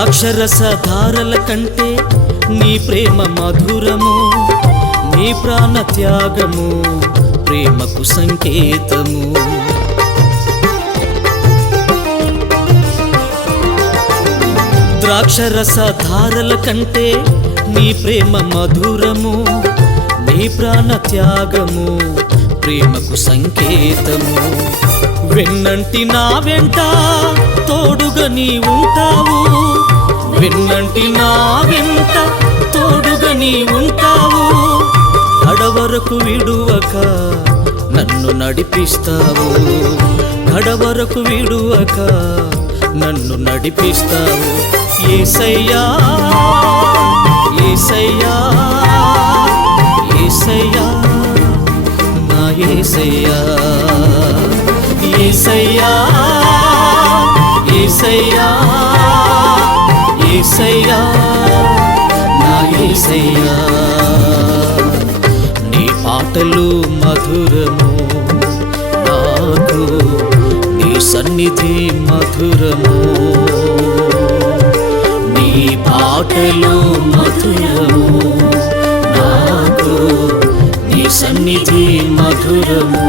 ద్రాక్షరస ధారల కంటే నీ ప్రేమ మధురము, నీ ప్రాణ త్యాగము ప్రేమకు సంకేతము. ద్రాక్షరస ధారల కంటే నీ ప్రేమ మధురము, నీ ప్రాణ త్యాగము ప్రేమకు సంకేతము. వెన్నంటి నా వెంట తోడుగా నీ ఉంటావు, వెన్నంటి నా వెంట తోడుగా నీ ఉంటావు. కడవరకు విడువక నన్ను నడిపిస్తావు, కడవరకు విడువక నన్ను నడిపిస్తావు. యేసయ్యా యేసయ్యా యేసయ్యా నా యేసయ్యా, యేసయ్యా యేసయ్యా యేసయ్యా నా యేసయ్యా. నీ పాటలు మధురము నాకు, నీ సన్నిధి మధురము. నీ పాటలు మధురము నాకు, నీ సన్నిధి మధురము.